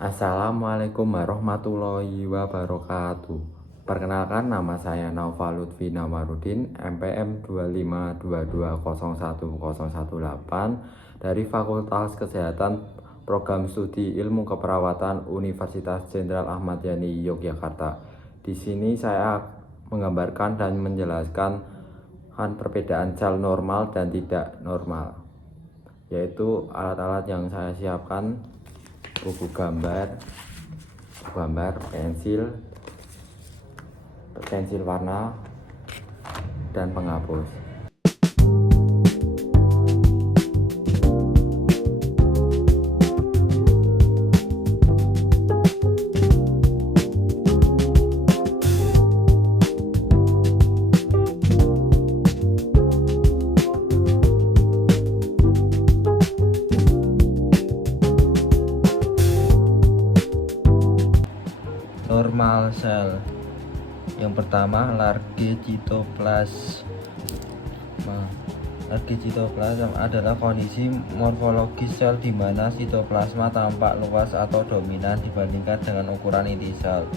Assalamualaikum warahmatullahi wabarakatuh. Perkenalkan, nama saya Naufal Lutfi Nawarudin, MPM 252201018 dari Fakultas Kesehatan Program Studi Ilmu Keperawatan Universitas Jenderal Ahmad Yani Yogyakarta. Di sini saya menggambarkan dan menjelaskan perbedaan sel normal dan tidak normal, yaitu alat-alat yang saya siapkan: buku gambar, pensil warna, dan penghapus. Normal sel. Yang pertama, large cytoplasma. Large cytoplasma adalah kondisi morfologis sel di mana sitoplasma tampak luas atau dominan dibandingkan dengan ukuran inti sel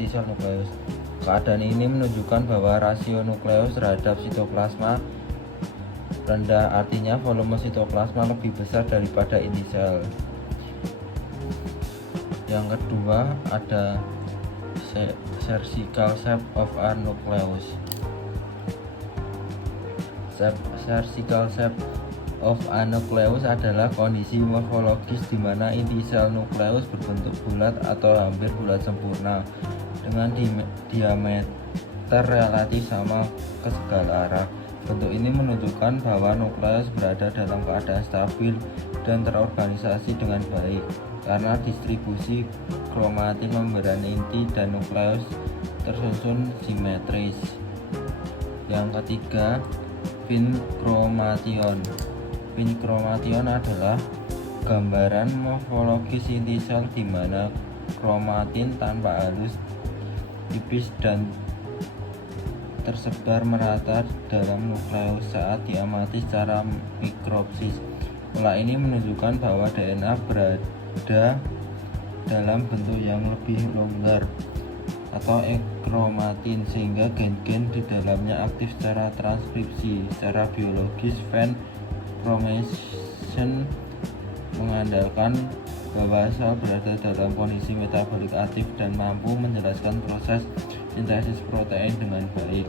nukleus. Keadaan ini menunjukkan bahwa rasio nukleus terhadap sitoplasma rendah, artinya volume sitoplasma lebih besar daripada inti sel. Yang kedua, ada cervical shape of a nucleus. Cervical shape of a nucleus adalah kondisi morfologis di mana inti sel nukleus berbentuk bulat atau hampir bulat sempurna dengan diameter relatif sama ke segala arah. Bentuk ini menunjukkan bahwa nukleus berada dalam keadaan stabil dan terorganisasi dengan baik, karena distribusi kromatin membran inti dan nukleus tersusun simetris. Yang ketiga, pinchromation. Pinchromation adalah gambaran morfologis inti sel di mana kromatin tampak halus, tipis, dan tersebar merata dalam nukleus saat diamati secara mikroskopis. Pola ini menunjukkan bahwa DNA berada dalam bentuk yang lebih longgar atau ekromatin, sehingga gen-gen di dalamnya aktif secara transkripsi. Secara biologis, Van Fromation mengandalkan bahwa sel berada dalam kondisi metabolik aktif dan mampu menjelaskan proses sintesis protein dengan baik.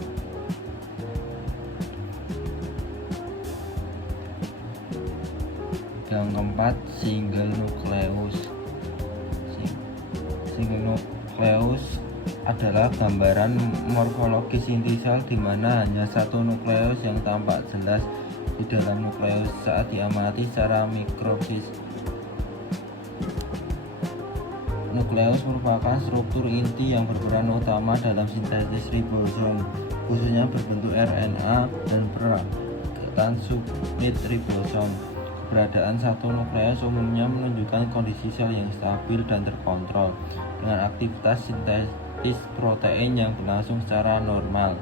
Yang keempat, single nucleus. Single nucleus adalah gambaran morfologis inti sel di mana hanya satu nukleus yang tampak jelas di dalam nukleus saat diamati secara mikroskopis. Nukleus merupakan struktur inti yang berperan utama dalam sintesis ribosom, khususnya berbentuk RNA dan perangkatan subunit ribosom. Keberadaan satu nukleus umumnya menunjukkan kondisi sel yang stabil dan terkontrol, dengan aktivitas sintesis protein yang berlangsung secara normal.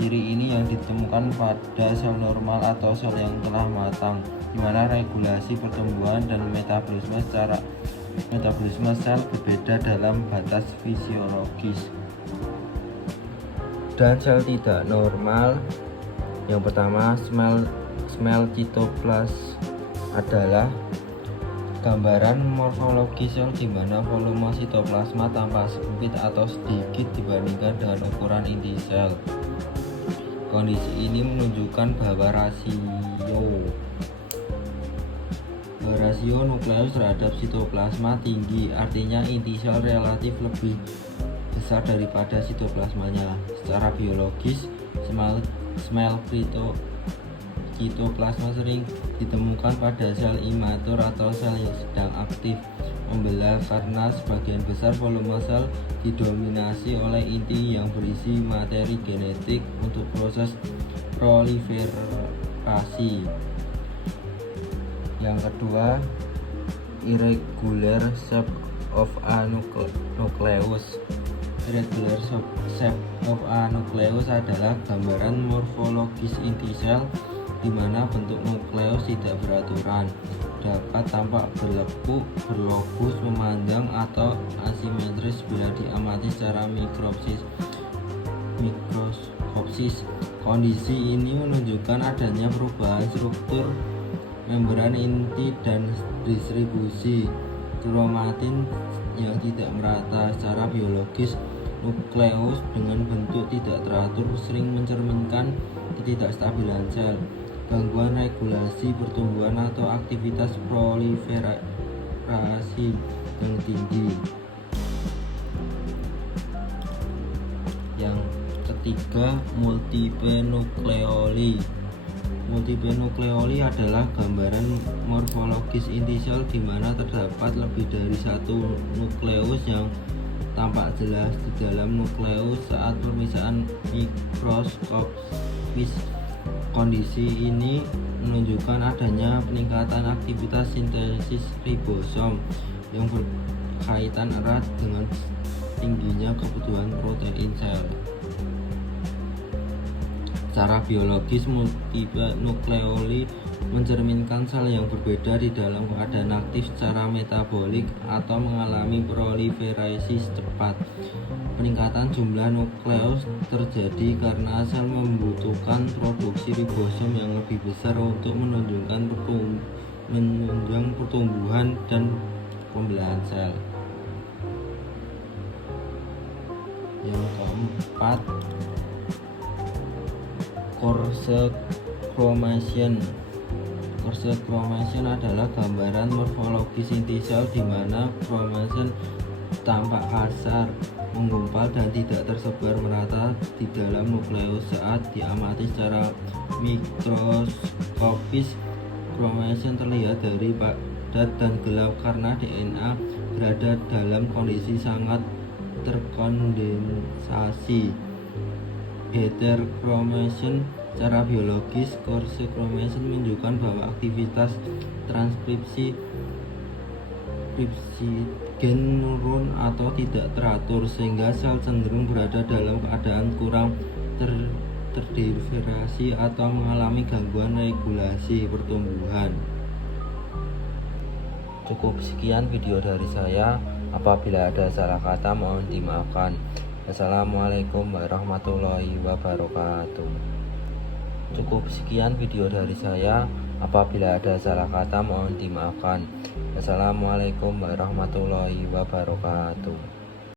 Ciri ini yang ditemukan pada sel normal atau sel yang telah matang, di mana regulasi pertumbuhan dan metabolisme sel berbeda dalam batas fisiologis. Dan sel tidak normal. Yang pertama, small cytoplasma adalah gambaran morfologi sel di mana volume sitoplasma tampak sempit atau sedikit dibandingkan dengan ukuran inti sel. Kondisi ini menunjukkan bahwa rasio nukleus terhadap sitoplasma tinggi, artinya inti sel relatif lebih besar daripada sitoplasmanya. Secara biologis, small cytoplasma sering ditemukan pada sel imatur atau sel yang sedang aktif membelah, karena sebagian besar volume sel didominasi oleh inti yang berisi materi genetik untuk proses proliferasi. Yang kedua, irregular shape of a nucleus. Irregular shape of a nucleus adalah gambaran morfologis inti sel di mana bentuk nukleus tidak beraturan, dapat tampak berlekuk, berlobus, memanjang, atau asimetris bila diamati secara mikroskopis. Kondisi ini menunjukkan adanya perubahan struktur membran inti dan distribusi kromatin yang tidak merata. Secara biologis, nukleus dengan bentuk tidak teratur sering mencerminkan ketidakstabilan sel, gangguan regulasi pertumbuhan, atau aktivitas proliferasi yang tinggi. Yang ketiga, multiple nukleoli. Multiple nukleoli adalah gambaran morfologis inti sel di mana terdapat lebih dari satu nukleus yang tampak jelas di dalam nukleus saat pemisahan mikroskopis. Kondisi ini menunjukkan adanya peningkatan aktivitas sintesis ribosom yang berkaitan erat dengan tingginya kebutuhan protein sel. Secara biologis, multiple nukleoli mencerminkan sel yang berbeda di dalam keadaan aktif secara metabolik atau mengalami proliferasi cepat. Peningkatan jumlah nukleus terjadi karena sel membutuhkan produksi ribosom yang lebih besar untuk menunjang pertumbuhan dan pembelahan sel. Yang keempat, coarse chromation. Coarse chromation adalah gambaran morfologis inti sel di mana chromation tampak kasar, menggumpal, dan tidak tersebar merata di dalam nukleus. Saat diamati secara mikroskopis, chromation terlihat dari padat dan gelap karena DNA berada dalam kondisi sangat terkondensasi. Heterochromation. Secara biologis, coarse chromation menunjukkan bahwa aktivitas transkripsi gen menurun atau tidak teratur, sehingga sel cenderung berada dalam keadaan kurang terdiversifikasi atau mengalami gangguan regulasi pertumbuhan. Cukup sekian video dari saya. Apabila ada salah kata mohon dimaafkan. Assalamualaikum warahmatullahi wabarakatuh. Cukup sekian video dari saya. Apabila ada salah kata mohon dimaafkan. Assalamualaikum warahmatullahi wabarakatuh.